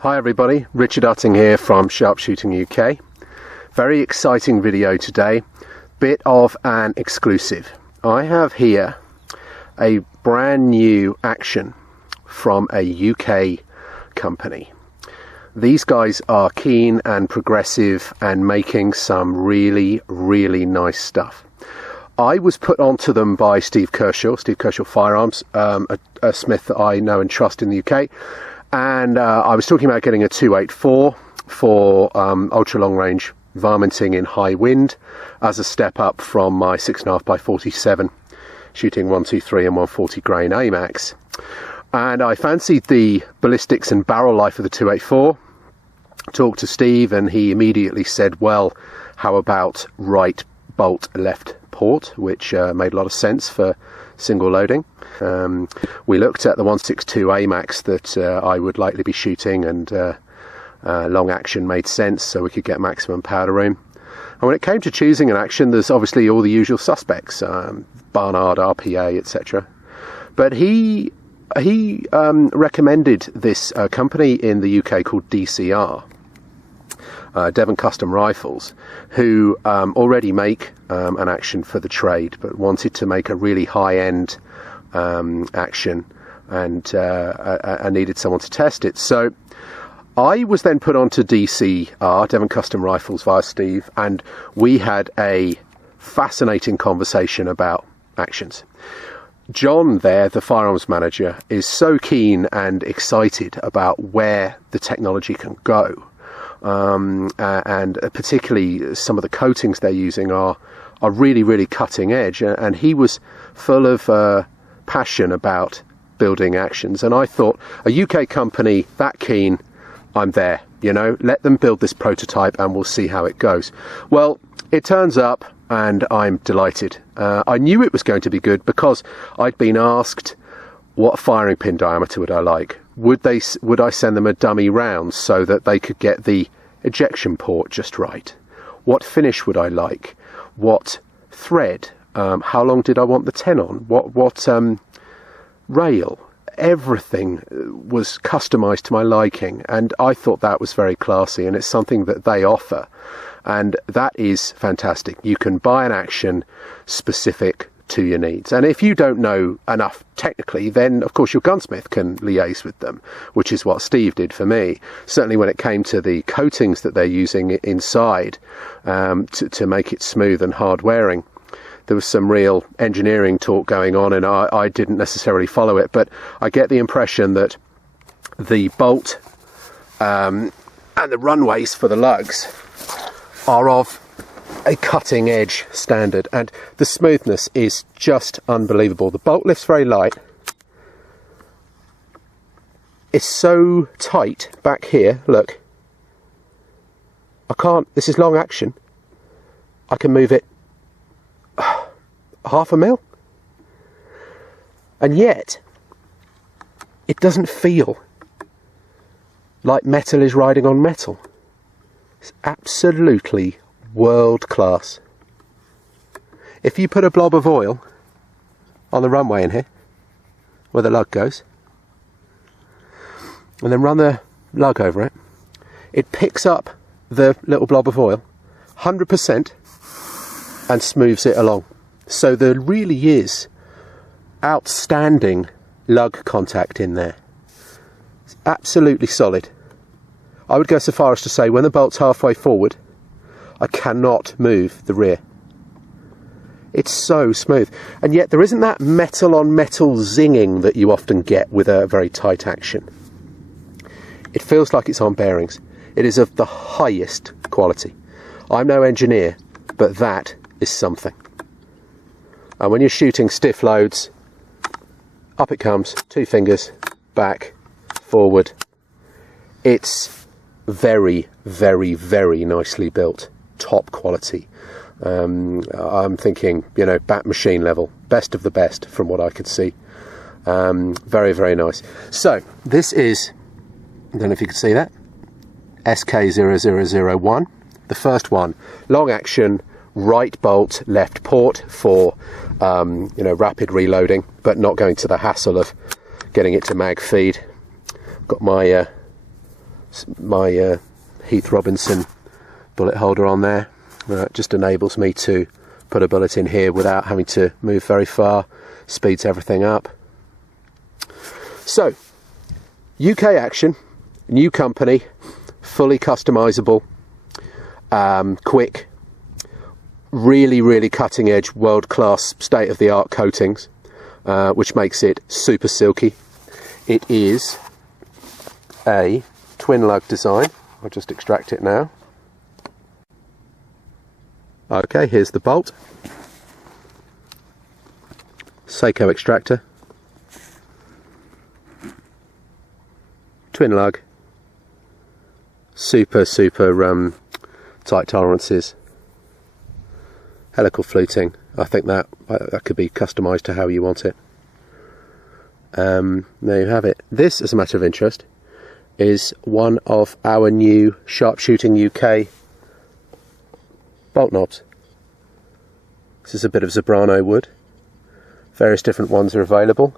Hi everybody, Richard Utting here from Sharpshooting UK. Very exciting video today, bit of an exclusive. I have here a brand new action from a UK company. These guys are keen and progressive and making some really nice stuff. I was put onto them by Steve Kershaw Firearms, a smith that I know and trust in the UK. And I was talking about getting a 284 for ultra long range varminting in high wind as a step up from my 6.5 by 47 shooting 123 and 140 grain Amax. And I fancied the ballistics and barrel life of the 284. Talked to Steve and he immediately said, well, how about right bolt left port, which made a lot of sense for single loading. We looked at the 162 Amax that I would likely be shooting, and long action made sense so we could get maximum powder room. And when it came to choosing an action, there's obviously all the usual suspects, Barnard, RPA, etc. But he recommended this company in the UK called DCR, Devon Custom Rifles, who already make an action for the trade, but wanted to make a really high-end action and needed someone to test it. So I was then put onto DCR, Devon Custom Rifles, via Steve, and we had a fascinating conversation about actions. John there, the firearms manager, is so keen and excited about where the technology can go. And particularly some of the coatings they're using are really cutting edge, and he was full of passion about building actions. And I thought, a UK company that keen, I'm there, you know, let them build this prototype and we'll see how it goes. Well, it turns up and I'm delighted. I knew it was going to be good because I'd been asked what firing pin diameter would I like. Would I send them a dummy round so that they could get the ejection port just right? What finish would I like? What thread? How long did I want the 10 on? What rail? Everything was customized to my liking, and I thought that was very classy, and it's something that they offer, and that is fantastic. You can buy an action specific to your needs, and if you don't know enough technically, then of course your gunsmith can liaise with them, which is what Steve did for me. Certainly when it came to the coatings that they're using inside to make it smooth and hard wearing, there was some real engineering talk going on, and I didn't necessarily follow it, but I get the impression that the bolt and the runways for the lugs are of a cutting edge standard, and the smoothness is just unbelievable. The bolt lift's very light. It's so tight back here, look. This is long action. I can move it half a mil. And yet, it doesn't feel like metal is riding on metal. It's absolutely world class. If you put a blob of oil on the runway in here, where the lug goes, and then run the lug over it, it picks up the little blob of oil 100% and smooths it along. So there really is outstanding lug contact in there. It's absolutely solid. I would go so far as to say when the bolt's halfway forward, I cannot move the rear. It's so smooth. And yet there isn't that metal on metal zinging that you often get with a very tight action. It feels like it's on bearings. It is of the highest quality. I'm no engineer, but that is something. And when you're shooting stiff loads, up it comes, 2 fingers, back, forward. It's very nicely built. Top quality. I'm thinking, you know, bat machine level, best of the best from what I could see. Very nice. So this is, I don't know if you can see that, SK0001, the first one, long action, right bolt, left port for you know, rapid reloading, but not going to the hassle of getting it to mag feed. Got my my Heath Robinson bullet holder on there. It just enables me to put a bullet in here without having to move very far, speeds everything up. So, UK action, new company, fully customisable, quick, really cutting edge, world-class, state-of-the-art coatings, which makes it super silky. It is a twin lug design. I'll just extract it now. Okay, here's the bolt. Seiko extractor. Twin lug. Super tight tolerances. Helical fluting. I think that could be customised to how you want it. There you have it. This, as a matter of interest, is one of our new Sharpshooting UK bolt knobs. This is a bit of Zebrano wood. Various different ones are available.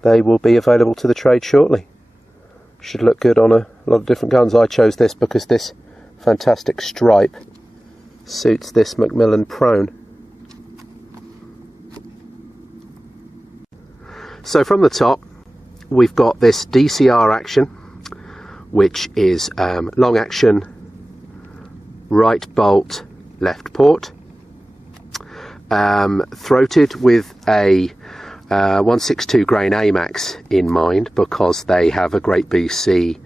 They will be available to the trade shortly. Should look good on a lot of different guns. I chose this because this fantastic stripe suits this Macmillan Prone. So from the top, we've got this DCR action, which is long action, right bolt, left port, throated with a 162 grain Amax in mind, because they have a great BC,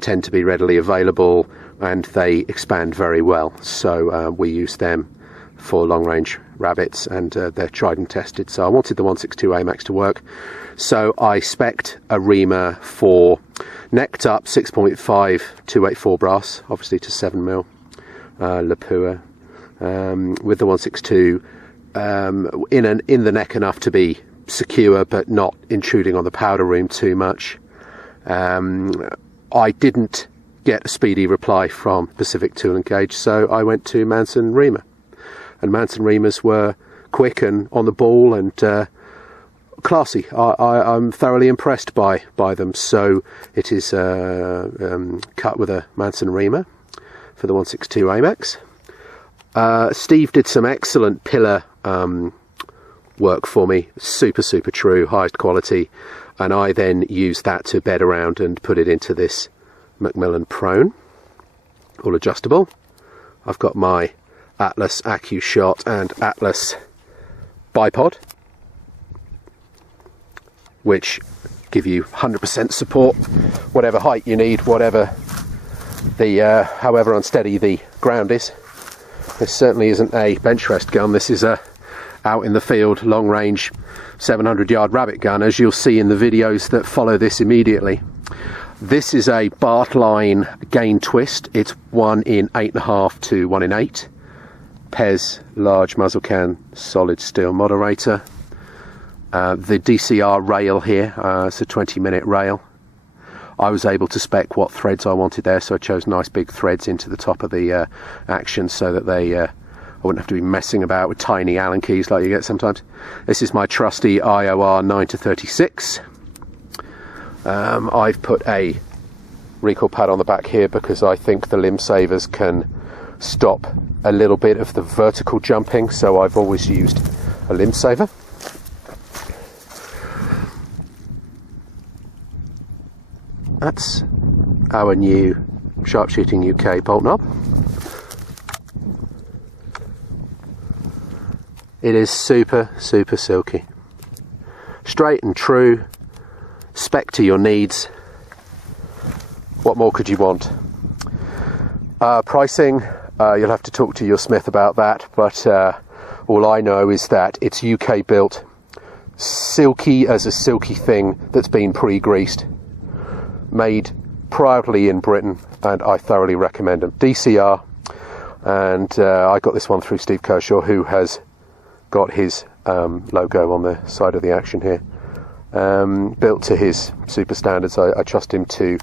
tend to be readily available, and they expand very well. So we use them for long range rabbits, and they're tried and tested. So I wanted the 162 Amax to work. So I spec'd a reamer for necked up 6.5 284 brass, obviously to 7mm, Lapua, with the 162 in the neck enough to be secure but not intruding on the powder room too much. I didn't get a speedy reply from Pacific Tool and Gauge, so I went to Manson Reamer, and Manson Reamers were quick and on the ball and classy. I'm thoroughly impressed by them. So it is cut with a Manson Reamer for the 162 Amax. Steve did some excellent pillar work for me, super true, highest quality, and I then used that to bed around and put it into this Macmillan Prone, all adjustable. I've got my Atlas AccuShot and Atlas bipod, which give you 100% support, whatever height you need, whatever the however unsteady the ground is. This certainly isn't a bench rest gun. This is a out in the field, long range, 700-yard rabbit gun, as you'll see in the videos that follow this immediately. This is a Bartline gain twist. It's 1 in 8.5 to 1 in 8. Pez large muzzle can solid steel moderator. The DCR rail here, it's a 20-minute rail. I was able to spec what threads I wanted there, so I chose nice big threads into the top of the action so that I wouldn't have to be messing about with tiny Allen keys like you get sometimes. This is my trusty IOR 9-36. I've put a recoil pad on the back here because I think the limb savers can stop a little bit of the vertical jumping, so I've always used a limb saver. That's our new Sharpshooting UK bolt knob. It is super silky. Straight and true, spec to your needs. What more could you want? Pricing, you'll have to talk to your smith about that, but all I know is that it's UK built, silky as a silky thing that's been pre-greased, made proudly in Britain, and I thoroughly recommend them. DCR, and I got this one through Steve Kershaw, who has got his logo on the side of the action here. Built to his super standards. I trust him to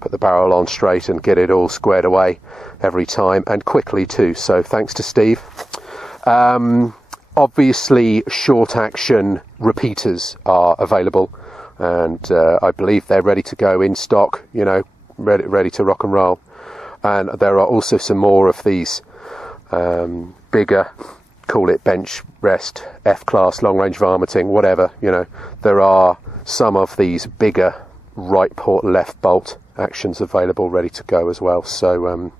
put the barrel on straight and get it all squared away every time, and quickly too, so thanks to Steve. Obviously short action repeaters are available. and I believe they're ready to go in stock, you know, ready to rock and roll. And there are also some more of these bigger, call it bench rest, F-class, long-range varminting, whatever, you know. There are some of these bigger right port, left bolt actions available, ready to go as well. So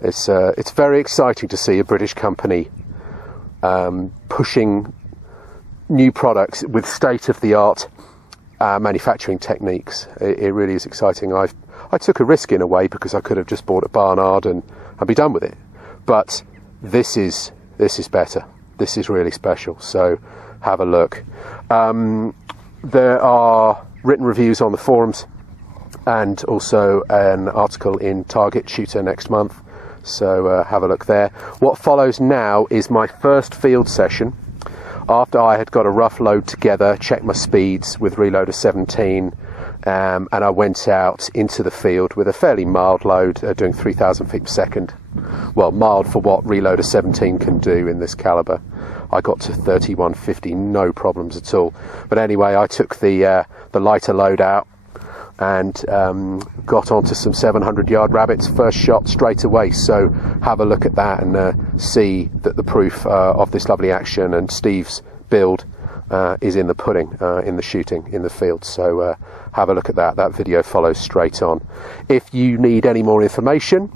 it's very exciting to see a British company pushing new products with state-of-the-art manufacturing techniques. It really is exciting. I took a risk in a way, because I could have just bought a Barnard and be done with it. But this is better. This is really special. So have a look. There are written reviews on the forums, and also an article in Target Shooter next month. So have a look there. What follows now is my first field session. After I had got a rough load together, checked my speeds with Reloader 17, and I went out into the field with a fairly mild load, doing 3,000 feet per second. Well, mild for what Reloader 17 can do in this caliber. I got to 3150, no problems at all. But anyway, I took the lighter load out and got onto some 700-yard rabbits, first shot straight away. So have a look at that and see that the proof of this lovely action and Steve's build is in the pudding, in the shooting, in the field. So have a look at that. That video follows straight on. If you need any more information,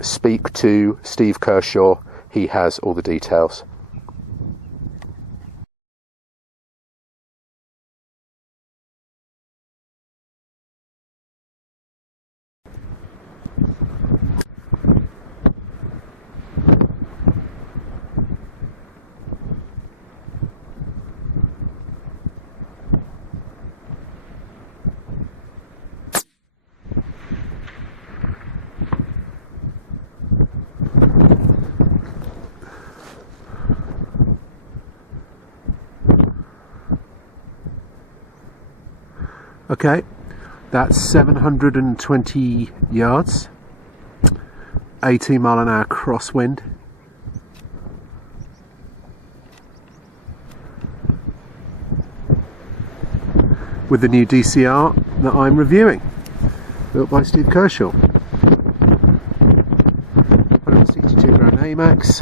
speak to Steve Kershaw. He has all the details. Okay, that's 720 yards, 18 mile an hour crosswind. With the new DCR that I'm reviewing, built by Steve Kershaw. 162 grain Amax,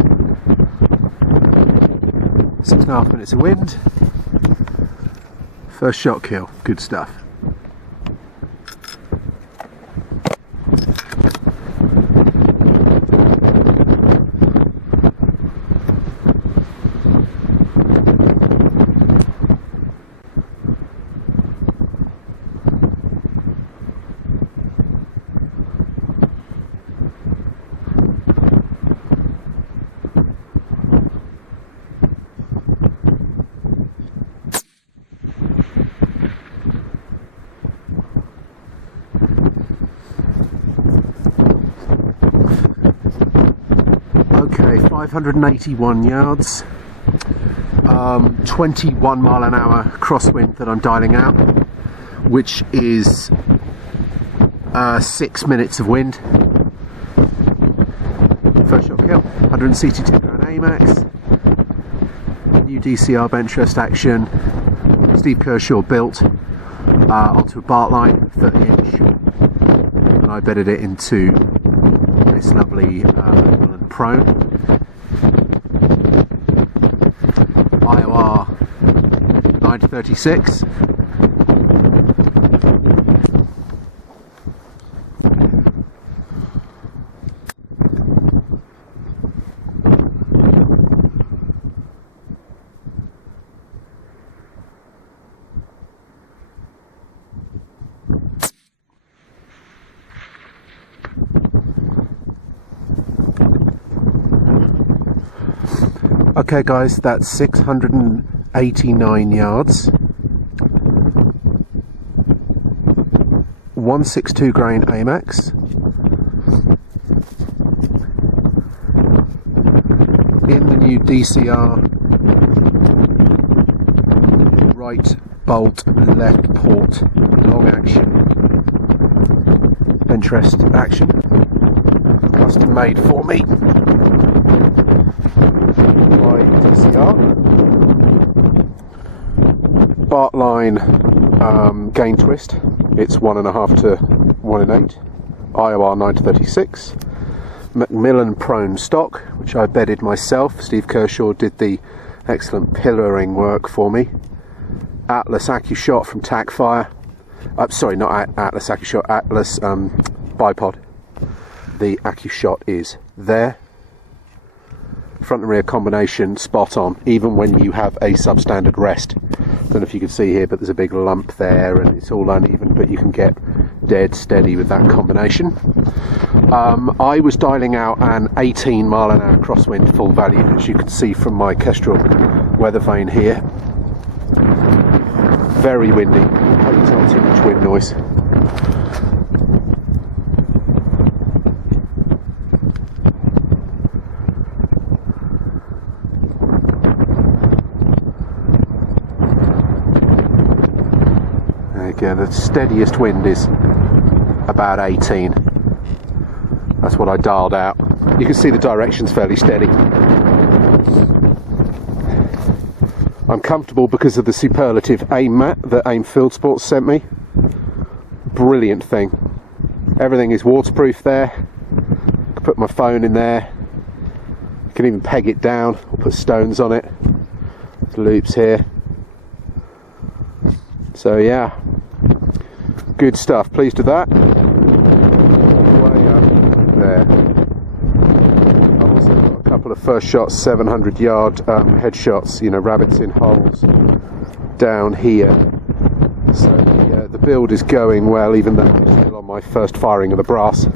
6.5 minutes of wind, first shot kill, good stuff. Okay, 581 yards, 21 mile an hour crosswind that I'm dialing out, which is 6 minutes of wind. First shot kill, 162 grain Amax, new DCR bench rest action, Steve Kershaw built onto a Bart line, 30 inch, and I bedded it into this lovely prone. IOR 936. Okay guys, that's 689 yards, 162 grain Amax, in the new DCR, right bolt, left port, long action, bench rest action, custom made for me by DCR. Bartline gain twist. It's 1.5 to 1 in 8. IOR 9 to 36. Macmillan prone stock, which I bedded myself. Steve Kershaw did the excellent pillaring work for me. Atlas AccuShot from TacFire. Sorry, not Atlas AccuShot, Atlas bipod. The AccuShot is there. Front and rear combination spot on, even when you have a substandard rest. Don't know if you can see here, but there's a big lump there and it's all uneven, but you can get dead steady with that combination. I was dialing out an 18 mile an hour crosswind full value, as you can see from my Kestrel weather vane here. Very windy. Hope it's not too much wind noise. Yeah, the steadiest wind is about 18. That's what I dialed out. You can see the direction's fairly steady. I'm comfortable because of the superlative aim mat that Aim Field Sports sent me. Brilliant thing. Everything is waterproof there. I can put my phone in there. You can even peg it down or put stones on it. There's loops here. So yeah, good stuff. Pleased with that. Way up there. I've also got a couple of first shots, 700-yard headshots. You know, rabbits in holes down here. So the build is going well, even though I'm still on my first firing of the brass.